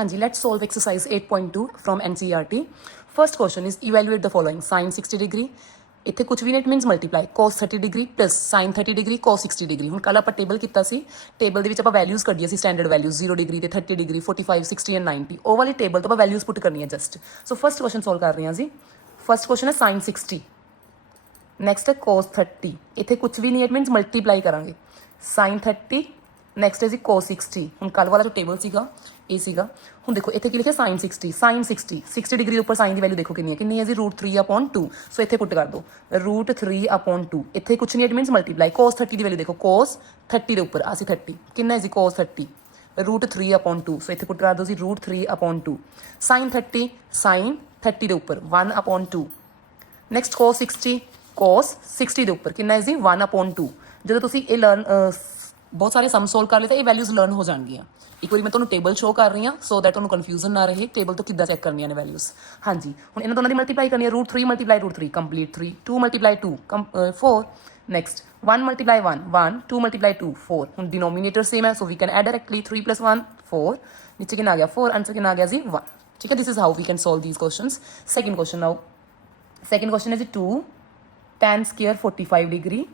हाँ जी, let's solve exercise 8.2 from NCERT. First question is evaluate the following: sin 60 degree, ਇੱਥੇ ਕੁਝ ਵੀ ਨਹੀਂ, it means multiply cos 30 degree plus sin 30 degree cos 60 degree. ਹੁਣ ਕੱਲ ਆਪਾਂ table ਕੀਤਾ ਸੀ, ਟੇਬਲ ਦੇ ਵਿੱਚ ਆਪਾਂ ਵੈਲਿਊਜ਼ ਕੱਢੀਆਂ ਸੀ, ਸਟੈਂਡਰਡ ਵੈਲਿਊਜ਼ 0 ਡਿਗਰੀ ਤੇ 30 ਡਿਗਰੀ 45 60 ਐਂਡ 90। ਉਹ ਵਾਲੀ ਟੇਬਲ ਤੋਂ ਆਪਾਂ ਵੈਲਿਊਜ਼ ਪੁੱਟ ਕਰਨੀ ਹੈ just. So first question solve ਕਰ ਰਹੇ ਹਾਂ ਜੀ। ਫਸਟ ਕੁਐਸਚਨ ਹੈ sin 60, ਨੈਕਸਟ ਹੈ cos 30, ਇੱਥੇ ਕੁਝ ਵੀ ਨਹੀਂ, ਇਟ ਮੀਨਸ ਮਲਟੀਪਲਾਈ ਕਰਾਂਗੇ sin 30, ਨੈਕਸਟ ਹੈ ਜੀ cos 60। ਹੁਣ ਕੱਲ ਵਾਲਾ ਜੋ ਟੇਬਲ ਸੀਗਾ ਇਹ ਸੀਗਾ। ਹੁਣ ਦੇਖੋ ਇੱਥੇ ਕੀ ਲਿਖਿਆ sin 60, sin 60, 60 ਡਿਗਰੀ ਦੇ ਉੱਪਰ ਸਾਈਨ ਦੀ ਵੈਲਿਊ ਦੇਖੋ ਕਿੰਨੀ ਹੈ ਜੀ, √3/2। ਸੋ ਇੱਥੇ ਪੁੱਟ ਕਰ ਦਿਓ √3/2। ਇੱਥੇ ਕੁਛ ਨਹੀਂ, it means multiply. cos 30 the value ਦੇਖੋ, cos 30 ਦੇ ਉੱਪਰ ਅਸੀਂ 30 ਕਿੰਨਾ ਹੈ ਜੀ cos 30 √3/2। ਸੋ ਇੱਥੇ ਪੁੱਟ ਕਰ ਦਿਓ ਜੀ √3/2। sin 30, sin 30 ਦੇ ਉੱਪਰ 1/2। ਨੈਕਸਟ cos 60, cos 60 ਦੇ ਉੱਪਰ ਕਿੰਨਾ ਹੈ ਜੀ 1/2। ਜਦੋਂ ਤੁਸੀਂ ਇਹ ਲਰਨ ਬਹੁਤ ਸਾਰੇ ਸਮ ਸੋਲਵ ਕਰ ਲਏ ਤਾਂ ਇਹ ਵੈਲਿਊਜ਼ ਲਰਨ ਹੋ ਜਾਣਗੀਆਂ। ਇੱਕ ਵਾਰੀ ਮੈਂ ਤੁਹਾਨੂੰ ਟੇਬਲ ਸ਼ੋ ਕਰ ਰਹੀ ਹਾਂ ਸੋ ਦੈਟ ਤੁਹਾਨੂੰ ਕਨਫਿਊਜ਼ਨ ਨਾ ਰਹੇ ਟੇਬਲ ਤੋਂ ਕਿੱਦਾਂ ਚੈੱਕ ਕਰਨੀਆਂ ਨੇ ਵੈਲਿਊਜ਼। ਹਾਂਜੀ, ਹੁਣ ਇਹਨਾਂ ਦੋਨਾਂ ਦੀ ਮਲਟੀਪਲਾਈ ਕਰਨੀ ਹੈ, √3 × √3 ਕੰਪਲੀਟ 3, 2 × 2 4, ਨੈਕਸਟ 1 × 1 1, 2 × 2 4। ਹੁਣ ਡਿਨੋਮੀਨੇਟਰ ਸੇਮ ਹੈ ਸੋ ਵੀ ਕੈਨ ਐਡ ਡਾਇਰੈਕਟਲੀ 3 + 1 4। ਨੀਚੇ ਕਿੰਨਾ ਆ ਗਿਆ 4, ਆਂਸਰ ਕਿੰਨਾ ਆ ਗਿਆ ਜੀ 1। ਠੀਕ ਹੈ, this is how we can solve these questions. Second question now, second question ਹੈ ਜੀ 2 tan square 45 degree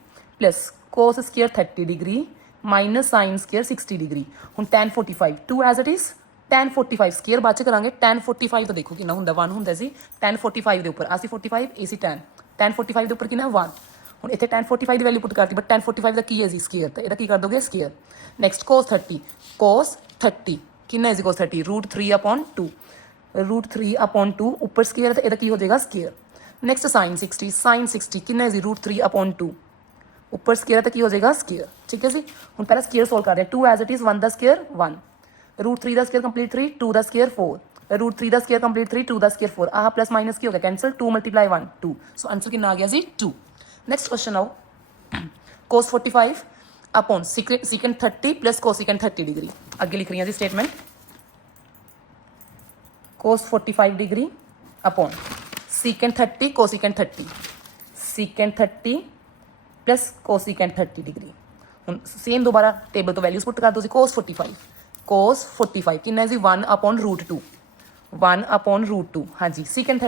plus cos square 30 degree minus sin square 60 degree. ਹੁਣ tan 45 2 as it is, tan 45 square ਬਾਅਦ ਚ ਕਰਾਂਗੇ। tan 45 ਤਾਂ ਦੇਖੋ ਕਿੰਨਾ ਹੁੰਦਾ 1 ਹੁੰਦਾ ਸੀ। tan 45 ਦੇ ਉੱਪਰ ਅਸੀਂ 45 ਇਹ ਸੀ tan 45 ਦੇ ਉੱਪਰ ਕਿੰਨਾ 1। ਹੁਣ ਇੱਥੇ tan 45 ਦੀ ਵੈਲਿਊ ਪੁੱਟ ਕਰਤੀ, ਬਟ tan 45 ਦਾ ਕੀ ਹੈ ਜੀ ਸਕੇਅਰ, ਤਾਂ ਇਹਦਾ ਕੀ ਕਰ ਦੋਗੇ ਸਕੇਅਰ। ਨੈਕਸਟ cos 30, cos 30 ਕਿੰਨਾ ਹੈ ਜੀ cos 30 √3/2, √3/2 ਉੱਪਰ ਸਕੇਅਰ ਤਾਂ ਇਹਦਾ ਕੀ ਹੋ ਜਾਏਗਾ ਸਕੇਅਰ। ਨੈਕਸਟ sin 60, sin 60 ਕਿੰਨਾ ਹੈ ਜੀ √3/2 ਉੱਪਰ ਸਕੇਅਰ ਤਾਂ ਕੀ ਹੋ ਜਾਏਗਾ ਸਕੇਅਰ। ਠੀਕ ਹੈ ਜੀ, ਹੁਣ ਪਹਿਲਾਂ ਸਕੇਅਰ ਸੋਲਵ ਕਰਦੇ ਹਾਂ। 2 ਐਜ਼ ਇਟ ਇਜ਼, 1 ਦਾ ਸਕੇਅਰ 1, √3 ਦਾ ਸਕੇਅਰ ਕੰਪਲੀਟ 3, 2 ਦਾ ਸਕੇਅਰ 4, √3 ਦਾ ਸਕੇਅਰ ਕੰਪਲੀਟ 3, 2 ਦਾ ਸਕੇਅਰ 4। ਆਹ ਪਲੱਸ ਮਾਈਨਸ ਕੀ ਹੋ ਗਿਆ ਕੈਂਸਲ, 2 × 1 2। ਸੋ ਆਂਸਰ ਕਿੰਨਾ ਆ ਗਿਆ ਜੀ 2। ਨੈਕਸਟ ਕੁਐਸਚਨ ਆਓ, cos 45 upon secant 30 plus cosecant 30 degree. ਅੱਗੇ ਲਿਖ ਰਹੀ ਹਾਂ ਜੀ statement, cos 45 degree upon secant 30 cosecant 30, secant 30 plus cosecant 30 degree. ਹੁਣ ਸੇਮ ਦੁਬਾਰਾ ਟੇਬਲ ਤੋਂ ਵੈਲਿਊਜ਼ ਪੁੱਟ ਕਰ ਦਿਓ ਜੀ। cos 45 ਕਿੰਨਾ ਹੈ ਜੀ 1/√2, 1/√2। ਹਾਂਜੀ, secant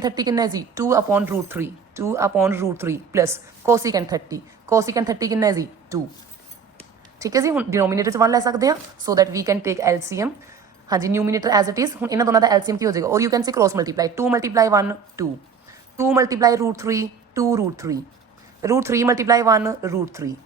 30 ਕਿੰਨਾ ਹੈ ਜੀ 2/√3, 2/√3 ਪਲਸ cosecant 30 ਕਿੰਨਾ ਹੈ ਜੀ 2। ਠੀਕ ਹੈ ਜੀ, ਹੁਣ ਡਿਨੋਮੀਨੇਟਰ 'ਚ 1 ਲੈ ਸਕਦੇ ਹਾਂ so that we can take LCM। ਹਾਂਜੀ, ਨਿਊਮੀਨੇਟਰ ਐਜ਼ ਇਟ ਇਜ਼। ਹੁਣ ਇਹਨਾਂ ਦੋਨਾਂ ਦਾ LCM ਕੀ ਹੋ ਜਾਏਗਾ, ਔਰ you can say cross multiply 2 × 1 2, 2 × √3 2 √3, √3 × 1 √3।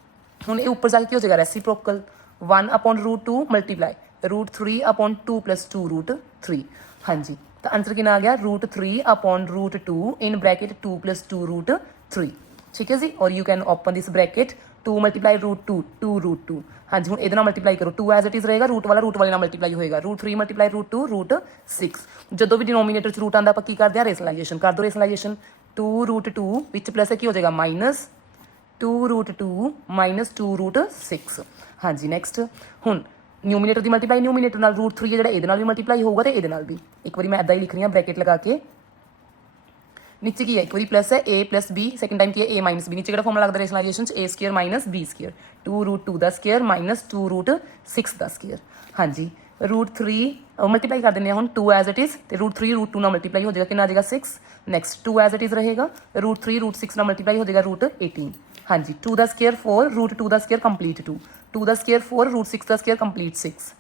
ਹੁਣ ਇਹ ਉੱਪਰ ਜਾ ਕੇ ਕੀ ਹੋ ਜਾਏਗਾ ਰੈਸੀਪ੍ਰੋਕਲ 1/√2 ਮਲਟੀਪਲਾਈ √3/2 + 2 √3। ਹਾਂਜੀ, ਤਾਂ ਆਂਸਰ ਕਿੰਨਾ ਆ ਗਿਆ √3/√2 ਇਨ ਬ੍ਰੈਕਟ 2 + 2 √3। ਠੀਕ ਹੈ ਜੀ, ਔਰ you can open this bracket 2 × √2 2 √2। ਹਾਂਜੀ, ਹੁਣ ਇਹਦੇ ਨਾਲ ਮਲਟੀਪਲਾਈ ਕਰੋ, 2 ਐਜ਼ ਇਟ ਇਜ਼ ਰਹੇਗਾ, ਰੂਟ ਵਾਲੇ ਨਾਲ ਮਲਟੀਪਲਾਈ ਹੋਏਗਾ, √3 × √2 √6। ਜਦੋਂ ਵੀ ਡਿਨੋਮੀਨੇਟਰ 'ਚ ਰੂਟ ਆਉਂਦਾ ਆਪਾਂ ਕੀ ਕਰਦੇ ਹਾਂ ਰੇਸ਼ਨਲਾਈਜੇਸ਼ਨ ਕਰ ਦਿਓ। ਰੇਸ਼ਨਲਾਈਜੇਸ਼ਨ 2 √2 ਵਿੱਚ ਪਲੱਸ ਕੀ ਹੋ ਜਾਏਗਾ ਮਾਈਨਸ 2 √2 ਮਾਈਨਸ 2 √6। ਹਾਂਜੀ, ਨੈਕਸਟ ਹੁਣ ਨਿਊਮੀਨੇਟਰ ਦੀ ਮਲਟੀਪਲਾਈ ਨਿਊਮੀਨੇਟਰ ਨਾਲ, √3 ਹੈ ਜਿਹੜਾ ਇਹਦੇ ਨਾਲ ਵੀ ਮਲਟੀਪਲਾਈ ਹੋਊਗਾ ਤੇ ਇਹਦੇ ਨਾਲ ਵੀ। ਇੱਕ ਵਾਰੀ ਮੈਂ ਇੱਦਾਂ ਹੀ ਲਿਖ ਰਹੀ ਹਾਂ ਬ੍ਰੈਕਟ ਲਗਾ ਕੇ। ਨੀਚੇ ਕੀ ਹੈ, ਇੱਕ ਵਾਰੀ ਪਲੱਸ ਹੈ a + b, ਸੈਕਿੰਡ ਟਾਈਮ ਕੀ ਹੈ a - b। ਨੀਚੇ ਕਿਹੜਾ ਫਾਰਮੂਲਾ ਲੱਗਦਾ ਰੇਸ਼ਨਲਾਈਜੇਸ਼ਨ 'ਚ, a² - b², 2 √2 ਦਾ ਸਕੇਅਰ ਮਾਈਨਸ 2 √6 ਦਾ ਸਕੇਅਰ। ਹਾਂਜੀ, √3 ਮਲਟੀਪਲਾਈ ਕਰ ਦਿੰਦੇ ਹਾਂ ਹੁਣ 2 ਐਜ਼ ਇਟ ਇਜ਼, ਤੇ √3 √2 ਨਾਲ ਮਲਟੀਪਲਾਈ ਹੋ ਜਾਏਗਾ ਕਿੰਨਾ ਆ ਜਾਏਗਾ 6। ਨੈਕਸਟ 2 ਐਜ਼ ਇਟ ਇਜ਼ ਰਹੇਗਾ, √3 √6 ਨਾਲ ਮਲਟੀਪਲਾਈ ਹੋ ਜਾਏਗਾ √18। ਹਾਂਜੀ, 2 ਦਾ square 4, √2 the square complete 2, 2 the square 4, √6 the square complete 6,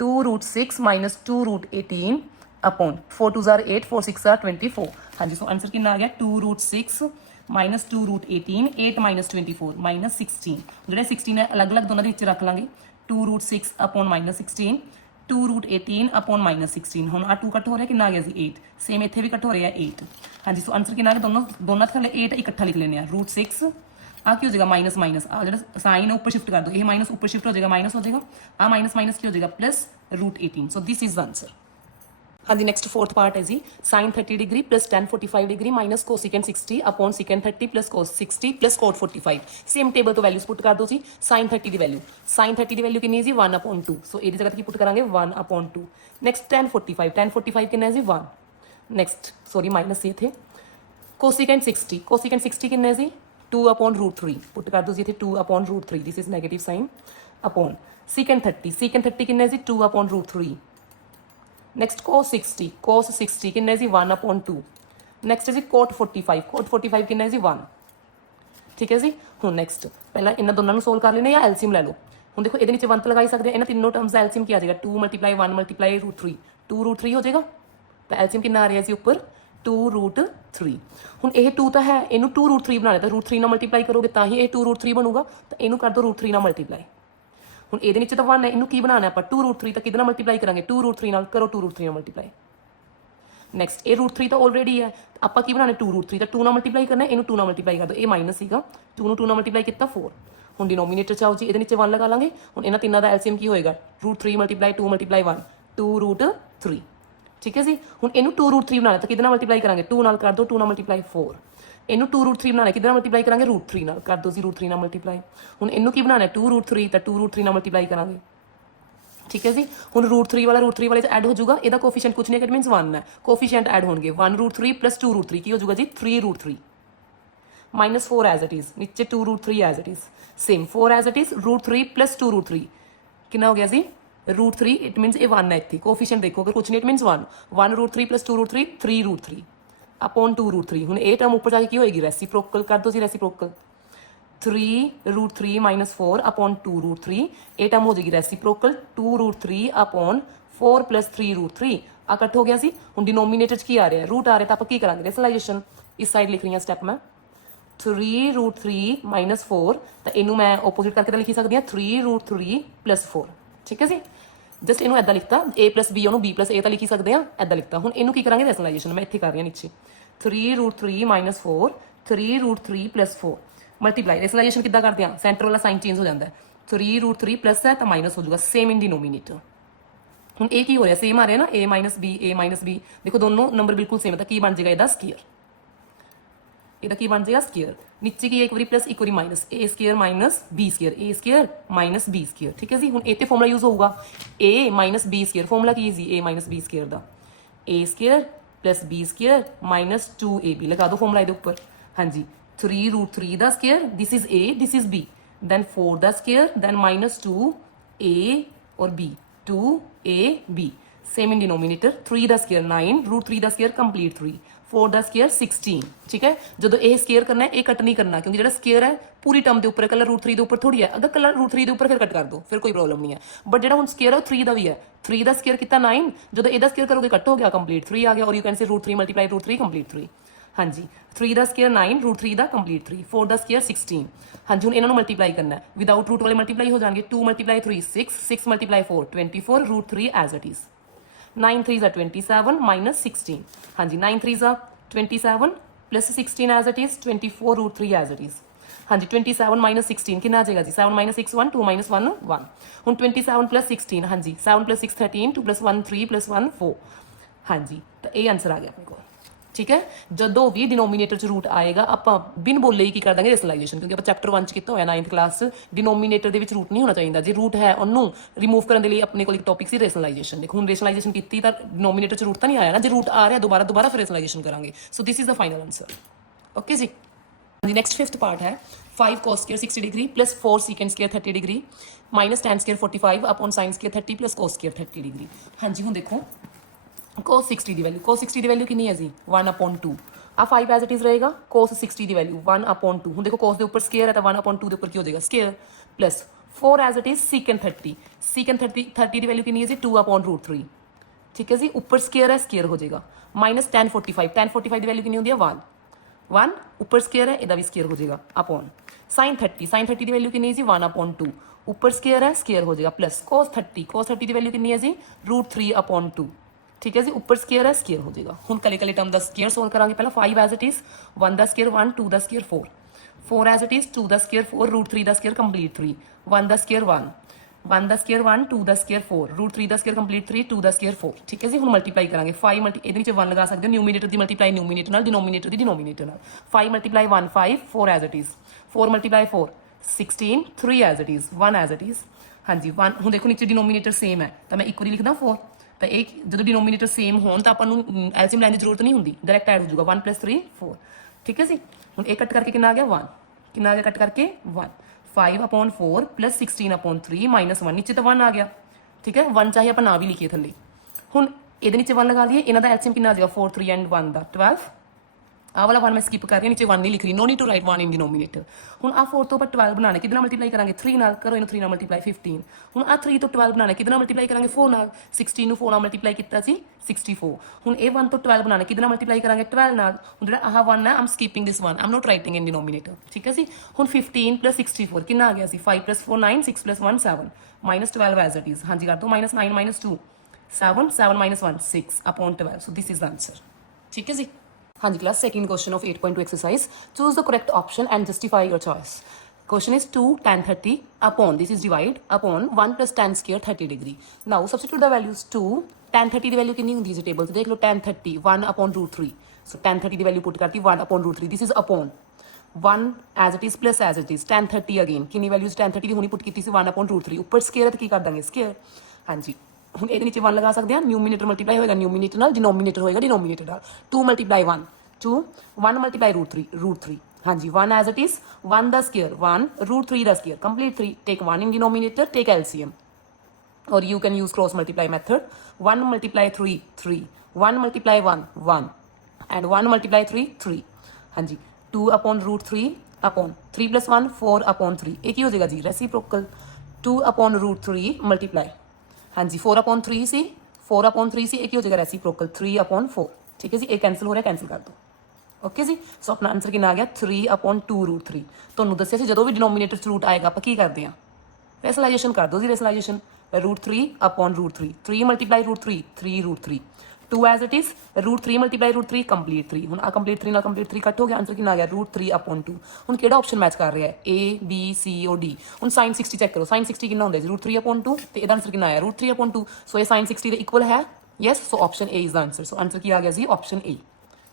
2 √6 minus 2 √18 upon 4 2s are 8, 4 6 are 24। ਹਾਂਜੀ, ਸੋ ਆਂਸਰ ਕਿੰਨਾ ਆ ਗਿਆ 2 √6 ਮਾਈਨਸ 2 √18, 8 ਮਾਈਨਸ 24 ਮਾਈਨਸ 16। ਜਿਹੜੇ 16 ਹੈ ਅਲੱਗ-ਅਲੱਗ ਦੋਨਾਂ ਦੇ ਵਿੱਚ ਰੱਖ ਲਾਂਗੇ, 2 √6 upon ਮਾਈਨਸ 16, 2 √18 upon ਮਾਈਨਸ 16। ਹੁਣ ਆ 2 ਕੱਟ ਹੋ ਰਿਹਾ ਕਿੰਨਾ ਆ ਗਿਆ ਜੀ 8, ਸੇਮ ਇੱਥੇ ਵੀ ਕੱਟ ਹੋ ਰਿਹਾ 8। ਹਾਂਜੀ, ਸੋ ਆਂਸਰ ਕਿੰਨਾ ਆ ਗਿਆ ਦੋਨਾਂ ਥੱਲੇ 8 ਇਕੱਠਾ ਲਿਖ ਲੈਂਦੇ ਆ, √6 ਆ ਕੀ ਹੋ ਜਾਏਗਾ ਮਾਈਨਸ ਮਾਈਨਸ, ਆ ਜਿਹੜਾ ਸਾਈਨ ਹੈ ਉੱਪਰ ਸ਼ਿਫਟ ਕਰ ਦਿਓ, ਇਹ ਮਾਈਨਸ ਉੱਪਰ ਸ਼ਿਫਟ ਹੋ ਜਾਏਗਾ ਮਾਈਨਸ ਹੋ ਜਾਏਗਾ, ਆ ਮਾਈਨਸ ਮਾਈਨਸ ਕੀ ਹੋ ਜਾਏਗਾ plus √18। So this is the answer. ਹਾਂਜੀ, ਨੈਕਸਟ ਫੋਰਥ ਪਾਰਟ ਹੈ ਜੀ sin 30 degree plus tan 45 degree minus cosecant 60 upon secant 30 plus cos 60 plus cot 45। Same table ਤੋਂ ਵੈਲਿਊਜ਼ ਪੁੱਟ ਕਰ ਦਿਓ ਜੀ। sin 30 ਦੀ ਵੈਲਿਊ, sin 30 ਦੀ ਵੈਲਿਊ ਕਿੰਨੀ ਹੈ ਜੀ 1/2, ਸੋ ਇਹਦੀ ਜਗ੍ਹਾ ਤੇ ਕੀ ਪੁੱਟ ਕਰਾਂਗੇ 1/2। ਨੈਕਸਟ tan 45 ਕਿੰਨਾ ਹੈ ਜੀ 1। ਨੈਕਸਟ ਸੋਰੀ ਮਾਈਨਸ ਸੀ ਇੱਥੇ, cosecant 60 ਕਿੰਨਾ ਹੈ ਜੀ 2/√3 ਪੁੱਟ ਕਰ ਦਿਓ ਜੀ ਇੱਥੇ 2/√3, this is negative sign upon secant 30 ਕਿੰਨਾ ਹੈ ਜੀ 2/√3 ਨੈਕਸਟ cos 60 ਕਿੰਨਾ ਜੀ 1/2। ਨੈਕਸਟ ਹੈ ਜੀ cot 45 ਕਿੰਨਾ ਜੀ 1। ਠੀਕ ਹੈ ਜੀ। ਹੁਣ ਨੈਕਸਟ ਪਹਿਲਾਂ ਇਹਨਾਂ ਦੋਨਾਂ ਨੂੰ ਸੋਲਵ ਕਰ ਲੈਣੇ ਜਾਂ ਐਲਸੀਐਮ ਲੈ ਲਓ। ਹੁਣ ਦੇਖੋ ਇਹਦੇ ਵਿੱਚ 1 ਤਾਂ ਲਗਾ ਹੀ ਸਕਦੇ ਆ, ਇਹਨਾਂ ਤਿੰਨੋਂ ਟਰਮਸ ਦਾ ਐਲਸੀਐਮ ਕੀ ਆ ਜਾਏਗਾ 2 × 1 × √3 2√3 ਹੋ ਜਾਏਗਾ। ਤਾਂ ਐਲਸੀਐਮ ਕਿੰਨਾ ਆ ਰਿਹਾ ਜੀ ਉੱਪਰ 2√3। ਹੁਣ ਇਹ 2 ਤਾਂ ਹੈ, ਇਹਨੂੰ 2√3 ਬਣਾਉਣਾ ਤਾਂ √3 ਨਾਲ ਮਲਟੀਪਲਾਈ ਕਰੋਗੇ ਤਾਂ ਹੀ ਇਹ 2√3 ਬਣੂਗਾ। ਤਾਂ ਇਹਨੂੰ ਕਰ ਦਿਓ √3 ਨਾਲ ਮਲਟੀਪਲਾਈ। ਹੁਣ ਇਹਦੇ ਵਿੱਚ ਤਾਂ 1 ਹੈ, ਇਹਨੂੰ ਕੀ ਬਣਾਉਣਾ ਆਪਾਂ 2√3 ਤਾਂ ਕਿਹਦੇ ਨਾਲ ਮਲਟੀਪਲਾਈ ਕਰਾਂਗੇ 2√3 ਨਾਲ। ਕਰੋ 2√3 ਨਾਲ ਮਲਟੀਪਲਾਈ। ਨੈਕਸਟ ਇਹ √3 ਤਾਂ ਆਲਰੇਡੀ ਹੈ, ਆਪਾਂ ਕੀ ਬਣਾਉਣਾ 2√3 ਤਾਂ 2 ਨਾਲ ਮਲਟੀਪਲਾਈ ਕਰਨਾ, ਇਹਨੂੰ 2 ਨਾਲ ਮਲਟੀਪਲਾਈ ਕਰ ਦਿਓ। ਇਹ ਮਾਈਨਸ ਸੀਗਾ 2 ਨੂੰ 2 ਨਾਲ ਮਲਟੀਪਲਾਈ ਕੀਤਾ 4। ਹੁਣ ਡਿਨੋਮੀਨੇਟਰ 'ਚ ਆਓ ਜੀ, ਇਹਦੇ ਨੀਚੇ 1 ਲਗਾ ਲਾਂਗੇ। ਹੁਣ ਇਹਨਾਂ ਤਿੰਨਾਂ ਦਾ ਐਲਸੀਐਮ ਕੀ ਹੋਏਗਾ √3 × 2 × 1 2√3। ਠੀਕ ਹੈ ਜੀ। ਹੁਣ ਇਹਨੂੰ 2√3 ਬਣਾਉਣਾ ਤਾਂ ਕਿਹਦੇ ਨਾਲ ਮਲਟੀਪਲਾਈ ਕਰਾਂਗੇ 2 ਨਾਲ ਕਰ ਦਿਓ 2 ਨਾਲ ਮਲਟੀਪਲਾਈ 4। ਇਹਨੂੰ 2√3 ਬਣਾਉਣਾ ਕਿਹਦੇ ਨਾਲ ਮਲਟੀਪਲਾਈ ਕਰਾਂਗੇ √3 ਨਾਲ ਕਰ ਦਿਓ ਜੀ √3 ਨਾਲ ਮਲਟੀਪਲਾਈ। ਹੁਣ ਇਹਨੂੰ ਕੀ ਬਣਾਉਣਾ 2√3 ਤਾਂ 2√3 ਨਾਲ ਮਲਟੀਪਲਾਈ ਕਰਾਂਗੇ। ਠੀਕ ਹੈ ਜੀ। ਹੁਣ √3 ਵਾਲਾ √3 ਵਾਲੇ 'ਚ ਐਡ ਹੋ ਜਾਊਗਾ, ਇਹਦਾ ਕੋਫੀਸ਼ੀਐਂਟ ਕੁਝ ਨਹੀਂ ਹੈ, ਇਟ ਮੀਨਸ 1 ਹੈ। ਕੋਫੀਸ਼ੀਐਂਟ ਐਡ ਹੋਣਗੇ 1√3 + 2√3 ਕੀ ਹੋ ਜਾਊਗਾ ਜੀ 3√3 -4 ਐਜ਼ ਇਟ ਇਜ਼। ਨੀਚੇ 2√3 as it is same 4 as it is √3 + 2√3 ਕਿੰਨਾ ਹੋ ਗਿਆ ਜੀ √3। ਇਟ ਮੀਨਸ ਇਹ 1 ਹੈ ਇੱਥੇ। ਕੋਫੀਸ਼ੀਐਂਟ ਦੇਖੋ ਅਗਰ ਕੁਝ ਨਹੀਂ ਇਟ ਮੀਨਸ 1 1√3 + 2√3 3√3 अपॉन 2√3। ਹੁਣ ਇਹ ਟਰਮ ਉੱਪਰ ਜਾ ਕੇ ਕੀ ਹੋਏਗੀ ਰੈਸੀਪ੍ਰੋਕਲ ਕਰ ਦਿਓ ਜੀ ਰੈਸੀਪ੍ਰੋਕਲ 3√3 - 4 अपॉन 2√3। ਇਹ ਟਰਮ ਹੋ ਜਾਏਗੀ ਰੈਸੀਪ੍ਰੋਕਲ 2√3 अपॉन 4 + 3√3 ਆ ਕੱਟ ਹੋ ਗਿਆ ਸੀ। ਹੁਣ ਡਿਨੋਮੀਨੇਟਰ 'ਚ ਕੀ ਆ ਰਿਹਾ रूट आ रहा ਤਾਂ ਆਪਾਂ ਕੀ ਕਰਾਂਗੇ ਰੈਸ਼ਨਲਾਈਜੇਸ਼ਨ। ਇਸ ਸਾਈਡ ਲਿਖ ਰਹੀ ਹਾਂ ਸਟੈਪ ਮੈਂ 3√3 - 4 ਤਾਂ ਇਹਨੂੰ ਮੈਂ ਆਪੋਜ਼ਿਟ ਕਰਕੇ ਤਾਂ ਲਿਖ ਸਕਦੀ ਹਾਂ 3√3 + 4। ਠੀਕ ਹੈ ਜੀ। ਜਸਟ ਇਹਨੂੰ ਐਦਾਂ ਲਿਖਤਾ a + b ਉਹਨੂੰ b + a ਤਾਂ ਲਿਖ ਹੀ ਸਕਦੇ ਆ ਐਦਾਂ ਲਿਖਤਾ। ਹੁਣ ਇਹਨੂੰ ਕੀ ਕਰਾਂਗੇ ਰੈਸ਼ਨਲਾਈਜੇਸ਼ਨ ਮੈਂ ਇੱਥੇ ਕਰ ਰਹੀ ਹਾਂ ਨੀਚੇ 3√3 - 4 3√3 + 4 ਮਲਟੀਪਲਾਈ। ਰੈਸ਼ਨਲਾਈਜੇਸ਼ਨ ਕਿੱਦਾਂ ਕਰਦੇ ਆ ਸੈਂਟਰ ਵਾਲਾ ਸਾਈਨ ਚੇਂਜ ਹੋ ਜਾਂਦਾ 3√3 प्लस ਹੈ ਤਾਂ ਮਾਈਨਸ ਹੋ ਜਾਊਗਾ ਸੇਮ ਇਨ ਡਿਨੋਮੀਨੇਟਰ। ਹੁਣ ਇਹ ਕੀ ਹੋ ਰਿਹਾ ਸੇਮ ਆ ਰਿਹਾ ਨਾ a - b a - b ਦੇਖੋ ਦੋਨੋਂ ਨੰਬਰ ਬਿਲਕੁਲ ਸੇਮ ਹੈ ਤਾਂ ਕੀ ਬਣ ਜਾਏਗਾ ਇਹਦਾ ਸਕੁਅਰ। ਇਹਦਾ ਕੀ ਬਣ ਜਾਏਗਾ ਸਕੁਅਰ। ਨੀਚੇ ਕੀ ਹੈ ਇੱਕ ਵਾਰੀ ਪਲੱਸ ਇੱਕ ਵਾਰੀ ਮਾਈਨਸ a² - b² - b²। ਠੀਕ ਹੈ ਜੀ। ਹੁਣ ਇਹ ਤੇ ਫਾਰਮੂਲਾ ਯੂਜ਼ ਹੋਊਗਾ a - b²। ਫਾਰਮੂਲਾ ਕੀ ਹੈ ਜੀ a - b² the a² + b² - 2ab ਲਗਾ ਦਿਓ ਫਾਰਮੂਲਾ ਇਹਦੇ ਉੱਪਰ। ਹਾਂਜੀ 3√3 ਦਾ square this is a this is b then 4 ਦਾ ਸਕੁਅਰ then -2a और b 2ab same in denominator 3 ਦਾ ਸਕੁਅਰ 9 √3 ਦਾ ਸਕੁਅਰ ਕੰਪਲੀਟ 3 4 ਦਾ ਸਕੁਅਰ 16। ਠੀਕ ਹੈ। ਜਦੋਂ ਇਹ ਸਕੁਅਰ ਕਰਨਾ ਇਹ ਕੱਟ ਨਹੀਂ ਕਰਨਾ ਕਿਉਂਕਿ ਜਿਹੜਾ ਸਕੁਅਰ ਹੈ ਪੂਰੀ ਟਰਮ ਦੇ ਉੱਪਰ ਕੱਲਾ √3 ਦੇ ਉੱਪਰ ਥੋੜੀ ਹੈ। ਅਗਰ ਕੱਲਾ √3 ਦੇ ਉੱਪਰ ਫਿਰ ਕੱਟ ਕਰ ਦੋ ਫਿਰ ਕੋਈ ਪ੍ਰੋਬਲਮ ਨਹੀਂ ਹੈ। ਬਟ ਜਿਹੜਾ ਹੁਣ ਸਕੁਅਰ ਹੈ ਉਹ 3 ਦਾ ਵੀ ਹੈ 3 ਦਾ ਸਕੁਅਰ ਕੀਤਾ 9 ਜਦੋਂ ਇਹਦਾ ਸਕੁਅਰ ਕਰੋਗੇ ਕੱਟ ਹੋ ਗਿਆ ਕੰਪਲੀਟ 3 ਆ ਗਿਆ ਔਰ ਯੂ ਕੈਨ ਸੇ √3 × √3 ਕੰਪਲੀਟ 3। ਹਾਂਜੀ 3 ਦਾ ਸਕੁਅਰ 9 √3 ਦਾ ਕੰਪਲੀਟ 3 4 ਦਾ ਸਕੁਅਰ 16। ਹਾਂਜੀ ਹੁਣ ਇਹਨਾਂ ਨੂੰ ਮਲਟੀਪਲਾਈ ਕਰਨਾ ਹੈ ਵਿਦਆਊਟ ਰੂਟ ਵਾਲੇ ਮਲਟੀਪਲਾਈ ਹੋ ਜਾਣਗੇ 2 × 3 6 6 × 4 24 √3 ਐਜ਼ ਇਟ ਇਜ਼ 9 3 27 -16। ਹਾਂਜੀ 9 3 27 + 16 as it is 24 √3 as it is. ਹਾਂਜੀ 27 - 16 ਕਿੰਨਾ ਆ ਜਾਏਗਾ ਜੀ 7 - 6 1 2 - 1 1। ਹੁਣ 27 + 16 ਹਾਂਜੀ 7 + 6 13 2 + 1 3 + 1 4। ਹਾਂਜੀ ਤਾਂ ਇਹ ਆਨਸਰ ਆ ਗਿਆ ਆਪਣੇ ਕੋਲ। ਠੀਕ ਹੈ। ਜਦੋਂ ਵੀ ਡਿਨੋਮੀਨੇਟਰ 'ਚ ਰੂਟ ਆਏਗਾ ਆਪਾਂ ਬਿਨ ਬੋਲੇ ਹੀ ਕੀ ਕਰ ਦਾਂਗੇ ਰੈਸ਼ਨਲਾਈਜੇਸ਼ਨ ਕਿਉਂਕਿ ਆਪਾਂ ਚੈਪਟਰ 1 'ਚ ਕੀਤਾ ਹੋਇਆ 9th ਕਲਾਸ 'ਚ ਡਿਨੋਮੀਨੇਟਰ ਦੇ ਵਿੱਚ ਰੂਟ ਨਹੀਂ ਹੋਣਾ ਚਾਹੀਦਾ। ਜੇ ਰੂਟ ਹੈ ਉਹਨੂੰ ਰਿਮੂਵ ਕਰਨ ਦੇ ਲਈ ਆਪਣੇ ਕੋਲ ਇੱਕ ਟੌਪਿਕ ਸੀ ਰੈਸ਼ਨਲਾਈਜੇਸ਼ਨ। ਦੇਖੋ ਹੁਣ ਰੈਸ਼ਨਲਾਈਜੇਸ਼ਨ ਕੀਤੀ ਤਾਂ ਡਿਨੋਮੀਨੇਟਰ 'ਚ ਰੂਟ ਤਾਂ ਨਹੀਂ ਆਇਆ ਨਾ। ਜੇ ਰੂਟ ਆ ਰਿਹਾ ਦੁਬਾਰਾ ਫਿਰ ਰੈਸ਼ਨਲਾਈਜੇਸ਼ਨ ਕਰਾਂਗੇ। So this is the final answer. Okay ਜੀ। ਹਾਂਜੀ ਨੈਕਸਟ 5th ਪਾर्ट है 5 cos square 60 degree + 4 secant square 30 degree - tan square 45 upon sin square 30 + cos square 30 degree. ਹਾਂਜੀ ਹੁਣ ਦੇਖੋ cos 60 ਦੀ ਵੈਲਿਊ cos 60 ਦੀ ਵੈਲਿਊ ਕਿੰਨੀ ਹੈ ਜੀ 1/2 ਆ 5 ਐਜ਼ ਇਟ ਇਜ਼ ਰਹੇਗਾ cos 60 ਦੀ ਵੈਲਿਊ 1/2। ਹੁਣ ਦੇਖੋ cos ਦੇ ਉੱਪਰ ਸਕੁਅਰ ਹੈ ਤਾਂ 1/2 ਦੇ ਉੱਪਰ ਕੀ ਹੋ ਜਾਏਗਾ square plus 4 as it is secant 30 the value ਕਿੰਨੀ ਹੈ ਜੀ 2/√3। ਠੀਕ ਹੈ ਜੀ। ਉੱਪਰ ਸਕੁਅਰ ਹੈ ਸਕੁਅਰ ਹੋ ਜਾਏਗਾ -tan 45 ਦੀ ਵੈਲਿਊ ਕਿੰਨੀ ਹੁੰਦੀ ਹੈ 1 ਉੱਪਰ ਸਕੁਅਰ ਹੈ ਇਹਦਾ ਵੀ ਸਕੁਅਰ ਹੋ ਜਾਏਗਾ अपॉन sin 30 ਦੀ ਵੈਲਿਊ ਕਿੰਨੀ ਹੈ ਜੀ 1/2 ਉੱਪਰ ਸਕੁਅਰ ਹੈ ਸਕੁਅਰ ਹੋ ਜਾਏਗਾ ਪਲੱਸ cos 30 ਦੀ ਵੈਲਿਊ ਕਿੰਨੀ ਹੈ ਜੀ √3/2। ਠੀਕ ਹੈ ਜੀ। ਉੱਪਰ ਸਕੁਅਰ ਹੈ ਸਕੁਅਰ ਹੋ ਜਾਏਗਾ। ਹੁਣ ਕਲੇ ਟਰਮ ਦਾ ਸਕੁਅਰ ਸੋਲਵ ਕਰਾਂਗੇ ਪਹਿਲਾਂ 5 as it is 1 the square 1 2 the square 4 4 as it is 2 the square 4 √3 ਦਾ ਸਕੁਅਰ ਕੰਪਲੀਟ 3 1 ਦਾ ਸਕੁਅਰ 1 ਦਾ ਸਕੁਅਰ 1 2 ਦਾ ਸਕੁਅਰ 4 √3 ਦਾ ਸਕੁਅਰ ਕੰਪਲੀਟ 3 2 ਦਾ ਸਕੁਅਰ 4। ਠੀਕ ਹੈ ਜੀ। ਹੁਣ ਮਲਟੀਪਲਾਈ ਕਰਾਂਗੇ 5 ਇਹਦੇ ਵਿੱਚ 1 ਲਗਾ ਸਕਦੇ ਹੋ ਨਿਊਮੀਨੇਟਰ ਦੀ ਮਲਟੀਪਲਾਈ ਨਿਊਮੀਨੇਟਰ ਨਾਲ ਡਿਨੋਮੀਨੇਟਰ ਦੀ ਡਿਨੋਮੀਨੇਟਰ ਨਾਲ 5 × 1 5 4 as it is 4 × 4 16 3 as it is 1 as it is. ਹਾਂਜੀ 1 ਹੁਣ ਦੇਖੋ ਨੀਚੇ ਡਿਨੋਮੀਨੇਟਰ ਸੇਮ ਹੈ ਤਾਂ ਮੈਂ ਇੱਕ ਵਾਰੀ ਲਿਖਦਾ 4 ਤਾਂ ਇਹ ਜਦੋਂ ਡਿਨੋਮੀਨੇਟਰ ਸੇਮ ਹੋਣ ਤਾਂ ਆਪਾਂ ਨੂੰ ਐਲਸੀਐਮ ਲੈਣ ਦੀ ਜ਼ਰੂਰਤ ਨਹੀਂ ਹੁੰਦੀ ਡਾਇਰੈਕਟ ਐਡ ਹੋ ਜਾਊਗਾ 1 + 3 4। ਠੀਕ ਹੈ ਜੀ। ਹੁਣ ਇਹ ਕੱਟ ਕਰਕੇ ਕਿੰਨਾ ਆ ਗਿਆ 1 ਕਿੰਨਾ ਆ ਗਿਆ ਕੱਟ ਕਰਕੇ 1 5/4 + 16/3 -1 ਨੀਚੇ ਤਾਂ 1 ਆ ਗਿਆ। ਠੀਕ ਹੈ 1 ਚਾਹੇ ਆਪਾਂ ਨਾ ਵੀ ਲਿਖੀਏ ਥੱਲੇ। ਹੁਣ ਇਹਦੇ ਨੀਚੇ 1 ਲਗਾ ਲਈਏ, ਇਹਨਾਂ ਦਾ ਐਲਸੀਐਮ ਕਿੰਨਾ ਆ ਜਾਏਗਾ 4 3 ਐਂਡ 1 ਦਾ 12। ਆਹ ਵਾਲਾ 1 ਮੈਂ ਸਕਿਪ ਕਰ ਰਹੀ ਹਾਂ, ਨੀਚੇ 1 ਨਹੀਂ ਲਿਖ ਰਹੀ, no need to right 1 in denominator. ਹੁਣ ਆਹ 4 ਤੋਂ ਆਪਾਂ 12 ਬਣਾਉਣਾ, ਕਿਹਦੇ ਨਾਲ ਮਲਟੀਪਲਾਈ ਕਰਾਂਗੇ 3 ਨਾਲ, ਕਰੋ ਇਹਨੂੰ 3 ਨਾਲ ਮਲਟੀਪਲਾਈ 15। ਹੁਣ ਆਹ 3 ਤੋਂ 12 ਬਣਾਉਣਾ, ਕਿਹਦੇ ਨਾਲ ਮਲਟੀਪਲਾਈ ਕਰਾਂਗੇ 4 ਨਾਲ, 16 ਨੂੰ 4 ਨਾਲ ਮਲਟੀਪਲਾਈ ਕੀਤਾ ਸੀ 64। ਹੁਣ ਇਹ 1 ਤੋਂ 12 ਬਣਾਉਣਾ, ਕਿਹਦੇ ਨਾਲ ਮਲਟੀਪਲਾਈ ਕਰਾਂਗੇ 12 ਨਾਲ। ਹੁਣ ਜਿਹੜਾ ਆਹ 1 ਹੈ, ਆਮ ਸਕਿਪਿੰਗ ਦਿਸ 1, ਆਮ ਨੋਟ ਰਾਈਟਿੰਗ ਇਨ ਡਿਨੋਮੀਨੇਟਰ, ਠੀਕ ਹੈ ਜੀ। ਹੁਣ 15 + 64 ਕਿੰਨਾ ਆ ਗਿਆ ਸੀ 5 + 4 9 6 + 1 7 -12 ਐਜ਼ ਇਟ ਇਜ਼। ਹਾਂਜੀ ਕਰ ਦੋ, -9 - 2 7 7 - 1 6 upon 12। So this is the answer, ਠੀਕ ਹੈ ਜੀ। ਹਾਂਜੀ class, second question of 8.2 exercise. Choose the correct option and justify your choice. Question is 2 tan 30 upon, this is divide, upon 1 plus tan square 30 degree. Now substitute the values. 2 tan 30 the value ਕਿੰਨੀ ਹੁੰਦੀ ਹੈ ਜੀ table 'ਚ ਦੇਖ ਲਓ, tan 30 1 upon √3। ਸੋ tan 30 ਦੀ value ਪੁੱਟ ਕਰਤੀ 1 upon √3, this is upon 1 as it is plus as it is tan 30 again, ਕਿੰਨੀ values tan 30 ਦੀ ਹੁਣੀ ਪੁੱਟ ਕੀਤੀ ਸੀ 1 upon √3, ਉੱਪਰ ਸਕੇਅਰ ਹੈ ਤਾਂ ਕੀ ਕਰ ਦਾਂਗੇ ਸਕੇਅਰ। ਹਾਂਜੀ ਹੁਣ ਇਹਦੇ ਨੀਚੇ 1 ਲਗਾ ਸਕਦੇ ਹਾਂ, ਨਿਊਮੀਨੇਟਰ ਮਲਟੀਪਲਾਈ ਹੋਏਗਾ ਨਿਊਮੀਨੇਟਰ ਨਾਲ, ਡਿਨੋਮੀਨੇਟਰ ਹੋਏਗਾ ਡਿਨੋਮੀਨੇਟਰ ਨਾਲ। 2 × 1 2 1 × √3 ਹਾਂਜੀ 1 as it is, 1 ਦਾ ਸਕੇਅਰ 1 √3 ਦਾ square complete 3, take 1 in denominator, take LCM, or you can use cross multiply method। 1 × 3 3 1 × 1 1 and 1 × 3 3 ਹਾਂਜੀ 2 upon √3 upon 3 + 1 4 upon 3, ਇਹ ਕੀ ਹੋ ਜਾਏਗਾ ਜੀ ਰੈਸੀਪ੍ਰੋਕਲ। 2 upon √3 ਮਲਟੀਪਲਾਈ, ਹਾਂਜੀ 4 upon 3 ਸੀ 4 upon 3 ਸੀ, ਇਹ ਕੀ ਹੋ ਜਾਏਗਾ ਰੈਸੀਪ੍ਰੋਕਲ 3 upon 4, ਠੀਕ ਹੈ ਜੀ। ਇਹ ਕੈਂਸਲ ਹੋ ਰਿਹਾ, ਕੈਂਸਲ ਕਰ ਦਿਓ, ਓਕੇ ਜੀ। ਸੋ ਆਪਣਾ ਆਂਸਰ ਕਿੰਨਾ ਆ ਗਿਆ 3 upon 2 √3। ਤੁਹਾਨੂੰ ਦੱਸਿਆ ਸੀ ਜਦੋਂ ਵੀ ਡਿਨੋਮੀਨੇਟਰ 'ਚ ਰੂਟ ਆਏਗਾ ਆਪਾਂ ਕੀ ਕਰਦੇ ਹਾਂ, ਰੈਸਲਾਈਜੇਸ਼ਨ ਕਰ ਦਿਓ ਜੀ, ਰੈਸਲਾਈਜੇਸ਼ਨ √3 upon √3 3 × √3 3 √3 2 as it is, √3 × √3 complete 3। ਹੁਣ ਆ ਕੰਪਲੀਟ 3 ਨਾਲ ਕੰਪਲੀਟ 3 ਕੱਟ ਹੋ ਗਿਆ, ਆਂਸਰ ਕਿੰਨਾ ਆ ਗਿਆ √3 upon 2। ਹੁਣ ਕਿਹੜਾ ਆਪਸ਼ਨ ਮੈਚ ਕਰ ਰਿਹਾ ਹੈ A B C or D। ਹੁਣ sin 60 ਚੈੱਕ ਕਰੋ, sin 60 ਕਿੰਨਾ ਹੁੰਦਾ ਜੀ √3 upon 2, ਤੇ ਇਹਦਾ ਆਂਸਰ ਕਿੰਨਾ ਆਇਆ √3 upon 2। ਸੋ ਇਹ sin 60 ਦੇ ਇਕੁਅਲ ਹੈ, yes. So option A is the answer. So answer ਕੀ ਆ ਗਿਆ ਜੀ ਆਪਸ਼ਨ A,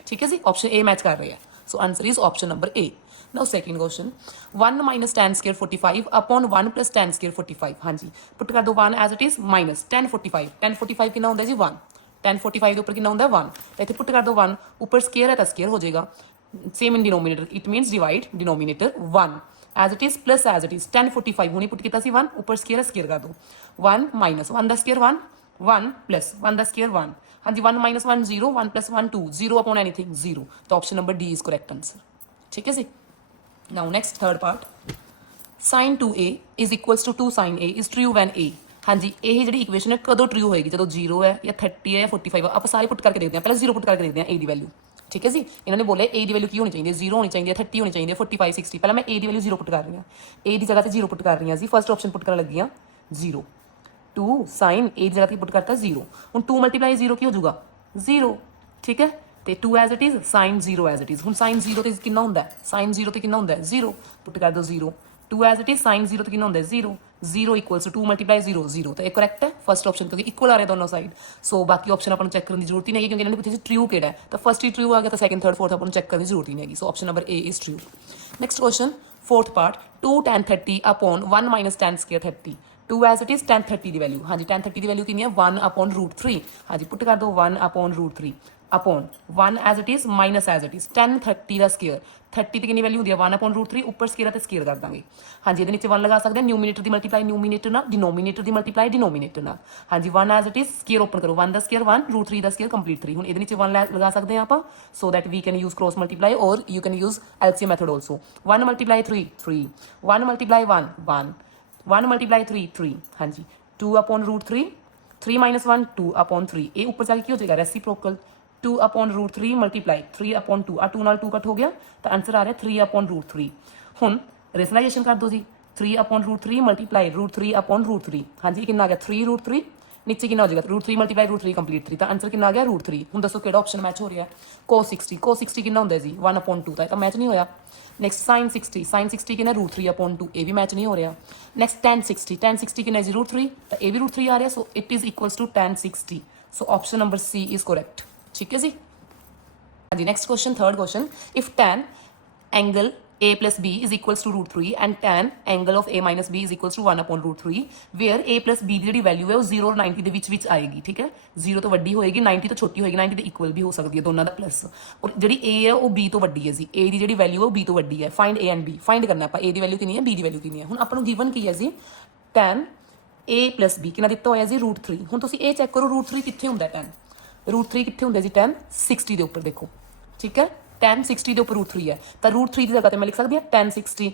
ਠੀਕ ਹੈ ਜੀ। ਆਪਸ਼ਨ A ਮੈਚ ਕਰ ਰਿਹਾ ਹੈ, so answer is option number A। Now second question, 1 - tan square 45 upon 1 plus tan square 45। ਹਾਂਜੀ ਪੁੱਟ ਕਰ ਦੋ 1 as it is minus tan 45, tan 45 ਕਿੰਨਾ ਹੁੰਦਾ ਜੀ 1, tan 45 ਦੇ ਉੱਪਰ ਕਿੰਨਾ ਹੁੰਦਾ 1, ਤਾਂ ਇੱਥੇ ਪੁੱਟ ਕਰ ਦੋ 1, ਉੱਪਰ ਸਕੇਅਰ ਹੈ ਤਾਂ ਸਕੇਅਰ ਹੋ ਜਾਏਗਾ, same in denominator, it means divide denominator 1 as it is plus as it is। tan 45 ਹੁਣੀ ਪੁੱਟ ਕੀਤਾ ਸੀ 1, ਉੱਪਰ ਸਕੇਅਰ ਹੈ ਸਕੇਅਰ ਕਰ ਦੋ 1 - 1 ਦਾ ਸਕੇਅਰ 1 1 plus 1 ਦਾ ਸਕੇਅਰ 1, ਹਾਂਜੀ 1 - 1 0 1 plus 1 2 0 upon anything 0। ਤਾਂ option number D is correct answer, ਠੀਕ ਹੈ ਜੀ। Now next third part, sin 2a is equals to 2 sin a is true when a। ਹਾਂਜੀ ਇਹ ਜਿਹੜੀ ਇਕੁਏਸ਼ਨ ਹੈ ਕਦੋਂ ਟਰੂ ਹੋਏਗੀ, ਜਦੋਂ 0 ਹੈ ਜਾਂ 30 ਹੈ ਜਾਂ 45 ਹੈ। ਆਪਾਂ ਸਾਰੇ ਪੁੱਟ ਕਰਕੇ ਦੇਖਦੇ ਹਾਂ, ਪਹਿਲਾਂ 0 ਪੁੱਟ ਕਰਕੇ ਦੇਖਦੇ ਹਾਂ a ਦੀ ਵੈਲਿਊ, ਠੀਕ ਹੈ ਜੀ। ਇਹਨਾਂ ਨੇ ਬੋਲਿਆ a ਦੀ ਵੈਲਿਊ ਕੀ ਹੋਣੀ ਚਾਹੀਦੀ ਹੈ 0 ਹੋਣੀ ਚਾਹੀਦੀ ਹੈ, 30 ਹੋਣੀ ਚਾਹੀਦੀ ਹੈ, 45 60। ਪਹਿਲਾਂ ਮੈਂ a ਦੀ ਵੈਲਿਊ 0 ਪੁੱਟ ਕਰ ਰਹੀ ਹਾਂ, a ਦੀ ਜਗ੍ਹਾ ਤੇ 0 ਪੁੱਟ ਕਰ ਰਹੀ ਹਾਂ ਜੀ। ਫਸਟ ਆਪਸ਼ਨ ਪੁੱਟ ਕਰਨ ਲੱਗੀ ਹਾਂ 0, 2 sin a ਦੀ ਜਗ੍ਹਾ ਤੇ ਪੁੱਟ ਕਰਤਾ 0। ਹੁਣ 2 × 0 ਕੀ ਹੋ ਜਾਊਗਾ 0, ਠੀਕ ਹੈ। ਤੇ 2 as it is, sin 0 as it is। ਹੁਣ sin 0 ਤੇ ਕਿੰਨਾ ਹੁੰਦਾ ਹੈ, sin 0 ਤੇ ਕਿੰਨਾ ਹੁੰਦਾ ਹੈ 0, ਪੁੱਟ ਕਰ ਦਿਓ 0। 2 as it is, sin 0 ਤੇ ਕਿੰਨਾ ਹੁੰਦਾ ਹੈ 0 0 equals to 2 × 0 0। ਤਾਂ ਇਹ ਕਰੈਕਟ ਹੈ ਫਸਟ ਆਪਸ਼ਨ, ਕਿਉਂਕਿ ਇਕੁਅਲ ਆ ਰਿਹਾ ਦੋਨੋਂ ਸਾਈਡ। ਸੋ ਬਾਕੀ ਆਪਸ਼ਨ ਆਪਾਂ ਨੂੰ ਚੈੱਕ ਕਰਨ ਦੀ ਜ਼ਰੂਰਤ ਹੀ ਨਹੀਂ ਹੈਗੀ, ਕਿਉਂਕਿ ਇਹਨਾਂ ਨੇ ਪੁੱਛਿਆ ਸੀ ਟਰੂ ਕਿਹੜਾ ਹੈ, ਤਾਂ ਫਸਟ ਹੀ ਟਰੂ ਆ ਗਿਆ, ਤਾਂ ਸੈਕੰਡ ਥਰਡ ਫੋਰਥ ਆਪਾਂ ਨੂੰ ਚੈੱਕ ਕਰਨ ਦੀ ਜ਼ਰੂਰਤ ਹੀ ਨਹੀਂ ਹੈਗੀ। ਸੋ option number A is true. Next question fourth part, 2 tan 30 upon 1 - tan square 30। 2 as it is, tan 30 the value, ਹਾਂਜੀ tan 30 ਦੀ ਵੈਲਿਊ ਕਿੰਨੀ ਹੈ 1 upon √3। ਹਾਂਜੀ ਪੁੱਟ ਕਰ ਦਿਓ 1 upon √3 upon 1 as it is minus as it is, tan 30 the square 30 ਤੇ ਕਿੰਨੀ value ਹੁੰਦੀ ਹੈ 1 upon √3, ਉੱਪਰ ਸਕੇਅਰ ਤੇ ਸਕੇਅਰ ਕਰ ਦਾਂਗੇ। ਹਾਂਜੀ ਇਹਦੇ ਨੀਚੇ 1 ਲਗਾ ਸਕਦੇ ਹਾਂ, ਨਿਊਮੀਨੇਟਰ ਦੀ ਮਲਟੀਪਲਾਈ ਨਿਊਮੀਨੇਟਰ ਨਾਲ, ਡਿਨੋਮੀਨੇਟਰ ਦੀ ਮਲਟੀਪਲਾਈ ਡਿਨੋਮੀਨੇਟਰ ਨਾਲ। ਹਾਂਜੀ 1 as it is, square open ਕਰੋ 1 ਦਾ ਸਕੇਅਰ 1 √3 ਦਾ ਸਕੇਅਰ ਕੰਪਲੀਟ 3। ਹੁਣ ਇਹਦੇ ਨੀਚੇ 1 ਲਗਾ ਸਕਦੇ ਹਾਂ ਆਪਾਂ, so that we can use cross multiply or you can use LCM method also. 1 × 3 3 1 × 1 1 1 × 3 3 ਹਾਂਜੀ 2 upon √3 3 - 1 2 upon 3। ਇਹ ਉੱਪਰ ਜਾ ਕੇ ਕੀ ਹੋ ਜਾਏਗਾ ਰੈਸੀਪ੍ਰੋਕਲ 2 upon √3 ਮਲਟੀਪਲਾਈ 3 upon 2, ਆ 2 ਨਾਲ 2 ਕੱਟ ਹੋ ਗਿਆ, ਤਾਂ ਆਂਸਰ ਆ ਰਿਹਾ 3 upon √3। ਹੁਣ ਰੈਸ਼ਨਲਾਈਜੇਸ਼ਨ ਕਰ ਦਿਓ ਜੀ, 3 upon √3 ਮਲਟੀਪਲਾਈ √3 upon √3। ਹਾਂਜੀ ਕਿੰਨਾ ਆ ਗਿਆ 3 √3, ਨੀਚੇ ਕਿੰਨਾ ਹੋ ਜਾਏਗਾ √3 ਮਲਟੀਪਲਾਈ √3 ਕੰਪਲੀਟ 3, ਤਾਂ ਆਂਸਰ ਕਿੰਨਾ ਆ ਗਿਆ √3। ਹੁਣ ਦੱਸੋ ਕਿਹੜਾ ਆਪਸ਼ਨ ਮੈਚ ਹੋ ਰਿਹਾ, cos 60 cos 60 ਕਿੰਨਾ ਹੁੰਦਾ ਜੀ 1 upon 2, ਤਾਂ ਇਹ ਤਾਂ ਮੈਚ ਨਹੀਂ ਹੋਇਆ। ਨੈਕਸਟ sin 60 ਕਿੰਨਾ √3 upon 2, ਇਹ ਵੀ ਮੈਚ ਨਹੀਂ ਹੋ ਰਿਹਾ। ਨੈਕਸਟ tan 60 ਕਿੰਨਾ ਜੀ √3, ਤਾਂ ਇਹ ਵੀ √3 ਆ ਰਿਹਾ, so it is equals to tan 60। So option number C is correct, ਠੀਕ ਹੈ ਜੀ। ਹਾਂਜੀ next question third question, if tan angle A plus B is equals to √3 and tan angle of A minus B is equals to 1 upon √3, where A plus B ਦੀ ਜਿਹੜੀ value ਹੈ ਉਹ 0 ਔਰ 90 ਦੇ ਵਿੱਚ ਆਏਗੀ, ਠੀਕ ਹੈ। 0 ਤੋਂ ਵੱਡੀ ਹੋਏਗੀ, 90 ਤੋਂ ਛੋਟੀ ਹੋਏਗੀ, 90 ਦੇ ਇਕੁਅਲ ਵੀ ਹੋ ਸਕਦੀ ਹੈ ਦੋਨਾਂ ਦਾ ਪਲੱਸ। ਔਰ ਜਿਹੜੀ A ਹੈ ਉਹ B ਤੋਂ ਵੱਡੀ ਹੈ ਜੀ, A ਦੀ ਜਿਹੜੀ ਵੈਲਿਊ ਹੈ ਉਹ B ਤੋਂ ਵੱਡੀ ਹੈ। Find A and B, find ਕਰਨਾ ਆਪਾਂ A ਦੀ ਵੈਲਿਊ ਕਿੰਨੀ ਹੈ B ਦੀ ਵੈਲਿਊ ਕਿੰਨੀ ਹੈ। ਹੁਣ ਆਪਾਂ ਨੂੰ ਗਿਵਨ ਕੀ ਹੈ ਜੀ tan A plus B ਕਿੰਨਾ ਦਿੱਤਾ ਹੋਇਆ ਜੀ √3। ਹੁਣ ਤੁਸੀਂ ਇਹ ਚੈੱਕ ਕਰੋ √3 ਕਿੱਥੇ ਹੁੰਦਾ tan, √3 ਕਿੱਥੇ ਹੁੰਦਾ ਜੀ tan 60 ਦੇ ਉੱਪਰ ਦੇਖੋ ਠੀਕ ਹੈ tan 60 ਦੇ ਉੱਪਰ √3 ਹੈ ਤਾਂ √3 ਦੀ ਜਗ੍ਹਾ ਤੇ ਮੈਂ ਲਿਖ ਸਕਦੀ ਹਾਂ tan 60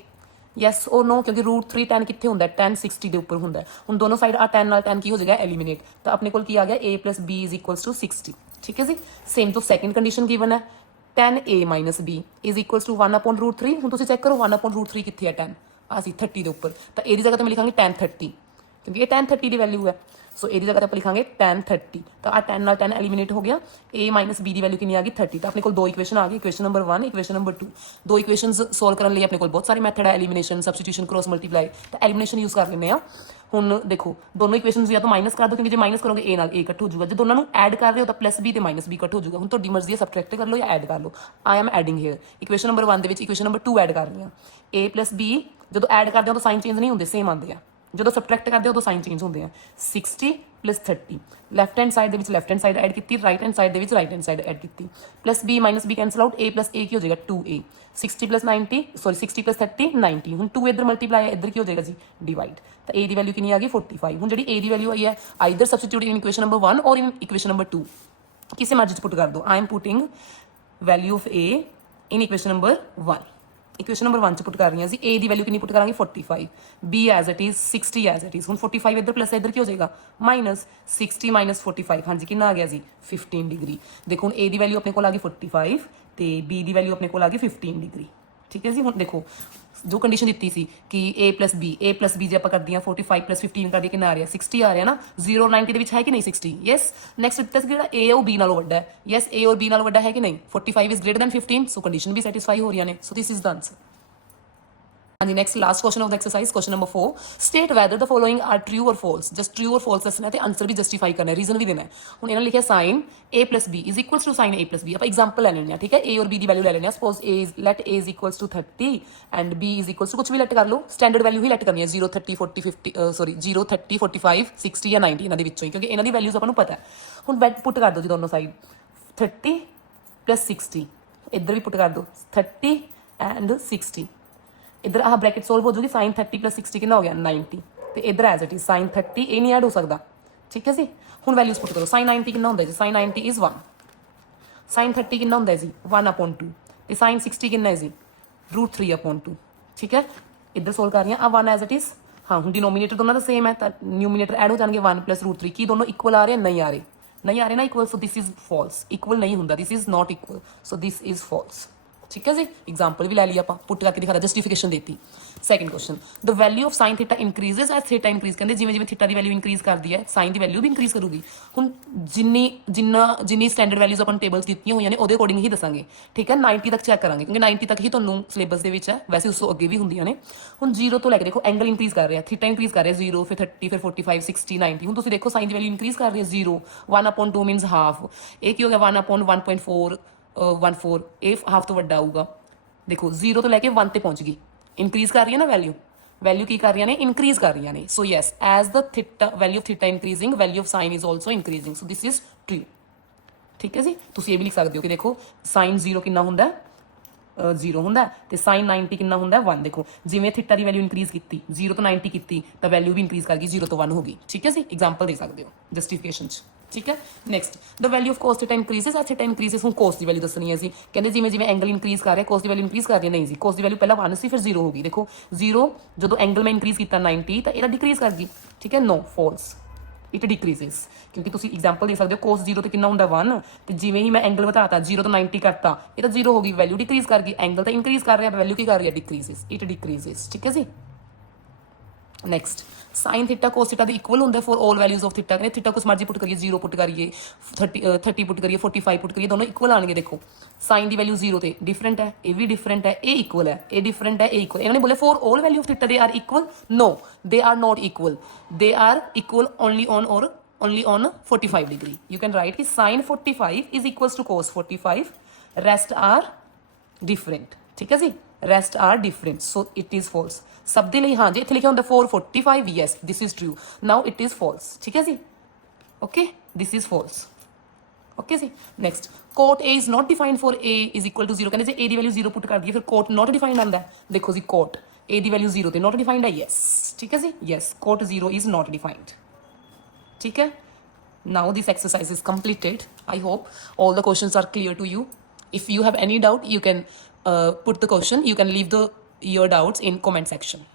ਯੈਸ ਔਰ ਨੋ ਕਿਉਂਕਿ √3 tan ਕਿੱਥੇ ਹੁੰਦਾ tan 60 ਦੇ ਉੱਪਰ ਹੁੰਦਾ ਹੁਣ ਦੋਨੋਂ ਸਾਈਡ ਆ tan ਨਾਲ tan ਕੀ ਹੋ ਜਾਏਗਾ ਐਲੀਮੀਨੇਟ ਤਾਂ ਆਪਣੇ ਕੋਲ ਕੀ ਆ ਗਿਆ a + b = 60 ਠੀਕ ਹੈ ਜੀ ਸੇਮ ਤੋਂ ਸੈਕੰਡ ਕੰਡੀਸ਼ਨ ਗਿਵਨ ਹੈ tan a - b = 1/√3 ਹੁਣ ਤੁਸੀਂ ਚੈੱਕ ਕਰੋ 1/√3 ਕਿੱਥੇ ਹੈ tan ਆ ਸੀ 30 ਦੇ ਉੱਪਰ ਤਾਂ ਇਹਦੀ ਜਗ੍ਹਾ ਤੇ ਮੈਂ ਲਿਖਾਂਗੀ tan 30 ਕਿਉਂਕਿ ਇਹ tan 30 ਦੀ ਵੈਲਿਊ ਹੈ ਸੋ ਇਹਦੀ ਜਗ੍ਹਾ ਤੇ ਆਪਾਂ ਲਿਖਾਂਗੇ tan 30 ਤਾਂ ਆ tan ਨਾਲ tan ਐਲੀਮੀਨੇਟ ਹੋ ਗਿਆ a - b ਦੀ ਵੈਲਿਊ ਕਿੰਨੀ ਆ ਗਈ 30 ਤਾਂ ਆਪਣੇ ਕੋਲ ਦੋ ਇਕੁਏਸ਼ਨ ਆ ਗਈ ਇਕੁਏਸ਼ਨ ਨੰਬਰ 1 ਇਕੁਏਸ਼ਨ ਨੰਬਰ 2 ਦੋ ਇਕੁਏਸ਼ਨਸ ਸੋਲਵ ਕਰਨ ਲਈ ਆਪਣੇ ਕੋਲ ਬਹੁਤ ਸਾਰੇ ਮੈਥਡ ਹੈ ਐਲੀਮੀਨੇਸ਼ਨ ਸਬਸਟੀਟਿਊਸ਼ਨ ਕ੍ਰੋਸ ਮਲਟੀਪਲਾਈ ਤਾਂ ਐਲੀਮੀਨੇਸ਼ਨ ਯੂਜ਼ ਕਰ ਲੈਂਦੇ ਆ ਹੁਣ ਦੇਖੋ ਦੋਨੋਂ ਇਕੁਏਸ਼ਨਸ ਜਾਂ ਤਾਂ ਮਾਈਨਸ ਕਰ ਦਿਓ ਕਿਉਂਕਿ ਜੇ ਮਾਈਨਸ ਕਰੋਗੇ a ਨਾਲ a ਇਕੱਠ ਹੋ ਜਾਊਗਾ ਜੇ ਦੋਨਾਂ ਨੂੰ ਐਡ ਕਰ ਰਹੇ ਹੋ ਤਾਂ +b ਤੇ -b ਇਕੱਠ ਹੋ ਜਾਊਗਾ ਹੁਣ ਤੁਹਾਡੀ ਮਰਜ਼ੀ ਹੈ ਸਬਟਰੈਕਟ ਕਰ ਲਓ ਜਾਂ ਐਡ ਕਰ ਲਓ I am adding here equation number 1 ਦੇ ਵਿੱਚ ਇਕੁਏਸ਼ਨ ਨੰਬਰ 2 ਐਡ ਕਰ ਰਹੀ ਹਾਂ a + b ਜਦੋਂ ਐਡ ਕਰਦੇ ਹੋ ਤਾਂ ਸਾਈਨ ਚੇਂਜ ਨਹੀਂ ਹੁੰਦੇ ਸੇਮ ਆਉਂਦੇ ਆ ਜਦੋਂ ਸਬਟਰੈਕਟ ਕਰਦੇ ਹੋ ਤਾਂ ਸਾਈਨ ਚੇਂਜ ਹੁੰਦੇ ਆ 60 + 30 ਲੈਫਟ ਹੈਂਡ ਸਾਈਡ ਦੇ ਵਿੱਚ ਲੈਫਟ ਹੈਂਡ ਸਾਈਡ ਐਡ ਕੀਤੀ ਰਾਈਟ ਹੈਂਡ ਸਾਈਡ ਦੇ ਵਿੱਚ ਰਾਈਟ ਹੈਂਡ ਸਾਈਡ ਐਡ ਕੀਤੀ +b - b cancel out a + a ਕੀ ਹੋ ਜਾਏਗਾ 2a 60 + 90 ਸੌਰੀ 60 + 30 90 ਹੁਣ 2 ਇੱਧਰ ਮਲਟੀਪਲਾਈ ਹੈ ਇੱਧਰ ਕੀ ਹੋ ਜਾਏਗਾ ਜੀ ਡਿਵਾਈਡ ਤਾਂ a ਦੀ ਵੈਲਿਊ ਕਿੰਨੀ ਆ ਗਈ 45 ਹੁਣ ਜਿਹੜੀ a ਦੀ ਵੈਲਿਊ ਆਈ ਹੈ ਆਈਦਰ ਸਬਸਟੀਟਿਊਟ ਇਨ ਇਕੁਏਸ਼ਨ ਨੰਬਰ 1 ਔਰ ਇਨ ਇਕੁਏਸ਼ਨ ਨੰਬਰ 2 ਕਿਸੇ ਮਰਜ਼ੀ ਚ ਪੁੱਟ ਕਰ ਦਿਓ I am putting value of a in equation number 1 equation number 1 ਚ ਪੁੱਟ ਕਰ ਰਹੀ ਹਾਂ ਅਸੀਂ a ਦੀ ਵੈਲਿਊ ਕਿੰਨੀ ਪੁੱਟ ਕਰਾਂਗੇ 45 b as it is 60 as it is ਹੁਣ 45 ਇੱਧਰ ਪਲੱਸ ਇੱਧਰ ਕੀ ਹੋ ਜਾਏਗਾ -60 - 45 ਹਾਂਜੀ ਕਿੰਨਾ ਆ ਗਿਆ ਜੀ 15 ਡਿਗਰੀ ਦੇਖੋ ਹੁਣ a ਦੀ ਵੈਲਿਊ ਆਪਣੇ ਕੋਲ ਆ ਗਈ 45 ਤੇ b ਦੀ ਵੈਲਿਊ ਆਪਣੇ ਕੋਲ ਆ ਗਈ 15 ਡਿਗਰੀ ਠੀਕ ਹੈ ਜੀ ਹੁਣ ਦੇਖੋ ਜੋ ਕੰਡੀਸ਼ਨ ਦਿੱਤੀ ਸੀ ਕਿ a + b ਜੇ ਆਪਾਂ ਕਰਦੇ ਹਾਂ 45 + 15 ਕਰਦੇ ਕਿੰਨਾ ਆ ਰਿਹਾ 60 ਆ ਰਿਹਾ ਨਾ 0 90 ਦੇ ਵਿੱਚ ਹੈ ਕਿ ਨਹੀਂ 60 ਯੈਸ ਨੈਕਸਟ ਦਿੱਤਾ ਸੀ ਜਿਹੜਾ a ਉਹ b ਨਾਲੋਂ ਵੱਡਾ ਹੈ ਯੈਸ a ਔਰ b ਨਾਲੋਂ ਵੱਡਾ ਹੈ ਕਿ ਨਹੀਂ 45 is greater than 15 so condition ਵੀ ਸੈਟੀਸਫਾਈ ਹੋ ਰਹੀਆਂ ਨੇ so this is the answer And the next last question of the exercise question number 4 state whether the following are true or false just true or false ਦੱਸਣਾ ਤੇ answer ਵੀ justify ਕਰਨਾ ਹੈ reason ਵੀ ਦੇਣਾ ਹੈ ਹੁਣ ਇਹਨਾਂ ਲਿਖਿਆ sin a + b is equals to sin a + b ਆਪਾਂ ਐਗਜ਼ਾਮਪਲ ਲੈ ਲੈਣੇ ਆ ਠੀਕ ਹੈ a ਔਰ b ਦੀ ਵੈਲਿਊ ਲੈ ਲੈਣੇ ਆ suppose a is let a is equals to 30 and b is equals to ਕੁਝ ਵੀ ਲੈਟ ਕਰ ਲਓ ਸਟੈਂਡਰਡ ਵੈਲਿਊ ਹੀ ਲੈਟ ਕਰਨੀ ਹੈ 0 30 40 50 ਸੌਰੀ 0 30 45 60 ਜਾਂ 90 ਇਹਨਾਂ ਦੇ ਵਿੱਚੋਂ ਹੀ ਕਿਉਂਕਿ ਇਹਨਾਂ ਦੀ ਵੈਲਿਊਜ਼ ਆਪਾਂ ਨੂੰ ਪਤਾ ਹੈ ਹੁਣ ਪੁੱਟ ਕਰ ਦਿਓ ਜੀ ਦੋਨੋਂ ਸਾਈਡ 30 + 60 ਇੱਧਰ ਵੀ ਪੁੱਟ ਕਰ ਦਿਓ 30 and 60 इधर आह ब्रैकेट सोल्व हो जाएगी sin 30 + 60 कितना हो गया 90 ਤੇ ਇਧਰ ਐਜ਼ ਇਟ ਇਜ਼ sin 30 ਇਹ ਨਹੀਂ ਐਡ ਹੋ ਸਕਦਾ ਠੀਕ ਹੈ ਜੀ ਹੁਣ ਵੈਲਿਊਜ਼ ਪੁੱਟ ਕਰੋ sin 90 ਕਿੰਨਾ ਹੁੰਦਾ ਜੀ sin 90 ਇਜ਼ 1 sin 30 ਕਿੰਨਾ ਹੁੰਦਾ ਜੀ 1/2 ਤੇ sin 60 ਕਿੰਨਾ ਹੈ ਜੀ √3/2 ਠੀਕ ਹੈ ਇਧਰ ਸੋਲਵ ਕਰ ਰਹੀ ਹਾਂ ਆ 1 ਐਜ਼ ਇਟ ਇਜ਼ ਹਾਂ ਹੁਣ ਡਿਨੋਮੀਨੇਟਰ ਦੋਨਾਂ ਦਾ ਸੇਮ ਹੈ ਤਾਂ ਨਿਊਮੀਨੇਟਰ ਐਡ ਹੋ ਜਾਣਗੇ 1 + √3 ਕੀ ਦੋਨੋਂ ਇਕੁਅਲ ਆ ਰਹੇ ਨਹੀਂ ਆ ਰਹੇ ਨਾ equal so this is false equal ਨਹੀਂ ਹੁੰਦਾ this is not equal so this is false ठीक है जी एग्जाम्पल भी ले लिया आप पुट करके दिखा जस्टिफिकेशन देती second question the value of sine theta increases as theta increase कहते जिवें जिवें थीटा की वैल्यू इंक्रीज करती है साइन की वैल्यू भी इंक्रीज करूगी हुण जिन्नी स्टैंडर्ड वैल्यूज अपन टेबल्स दित्तियां होईयां ने उहदे अकॉर्डिंग ही दसांगे ठीक है 90 तक चैक करांगे क्योंकि 90 तक ही तुहानूं सिलेबस दे विच है वैसे उस तो अगे भी हुंदियां ने हुण 0 तो लैके देखो एंगल इंक्रीज कर रहा है थीटा इंक्रीज कर रहा है 0 फिर 30 फिर 45 60 90 हुण तुसीं देखो साइन की वैल्यू इंक्रीज कर रही है 0 1/2 मीनस हाफ ये की हो गया 1/1.4 14 ये हाफ तो वड्डा आऊगा देखो 0 तो लैके 1 ते पहुंच गई इंक्रीज कर रही है ना वैल्यू की कर रही ने इंक्रीज कर रही ने so yes as the theta value of theta increasing value of sine is also increasing so this is true ठीक है जी तुसीं ये भी लिख सकते हो कि देखो साइन 0 कितना हुंदा 0 हुंदा ते साइन 90 कितना हुंदा 1 देखो जिवें थीटा की वैल्यू इंक्रीज की 0 तो 90 की तो वैल्यू भी इंक्रीज कर गई 0 तो 1 हो गई ठीक है जी एग्जाम्पल दे सकते हो जस्टिफिकेशन ठीक है next the value of cos theta increases as theta increases हुण cos की वैल्यू दसनी है जी कहते जिवें जिवें एंगल इंक्रीज कर रहा है cos की वैल्यू इंक्रीज कर रही है नहीं जी cos की वैल्यू पहला 1 सी फिर 0 होगी देखो 0 जो एंगल में इंक्रीज किया 90 तो यह डिक्रीज कर गई ठीक है नो फॉल्स इट डिक्रीजेस क्योंकि तुम एग्जाम्पल दे सकते हो cos 0 तो कितना होंगे 1 तो जिवें ही मैं एंगल बताता 0 तो 90 करता ये तो 0 होगी वैल्यू डिक्रीज कर गई एंगल तो इंक्रीज कर रहा है वैल्यू की कर रही है डिक्रीजेस इट डिक्रीजेस ठीक है जी next sine theta cos theta equal होंगे for all values of theta करें थीटा कुछ मर्जी पुट करिए 0 पुट करिए 30 पुट करिए 45 पुट करिए दोनों इक्वल आएंगे देखो साइन की वैल्यू 0 ते डिफरेंट है ये भी डिफरेंट है ये इक्वल है ये डिफरेंट है ये इक्वल इन्होंने बोले for all value of theta they are equal no they are not equal they are equal only on 45 degree you can write कि sine 45 is equals to cos 45 rest are different ठीक है जी rest are different so it is false सब दे लिए हाँ जी इतने लिखा होंगे 445 yes this is true now it is false ठीक है जी okay this is false okay जी next cot A is not defined for A is equal to 0 कहते ए की वैल्यू 0 पुट कर दी फिर कोट नॉट डिफाइंड आता है देखो जी कोट ए की वैल्यू 0 तो नॉट डिफाइंड है यस ठीक है जी yes cot 0 is not defined ठीक है Now this exercise is completed. I hope all the questions are clear to you. If you have any doubt, you can put the question. You can leave your doubts in comment section.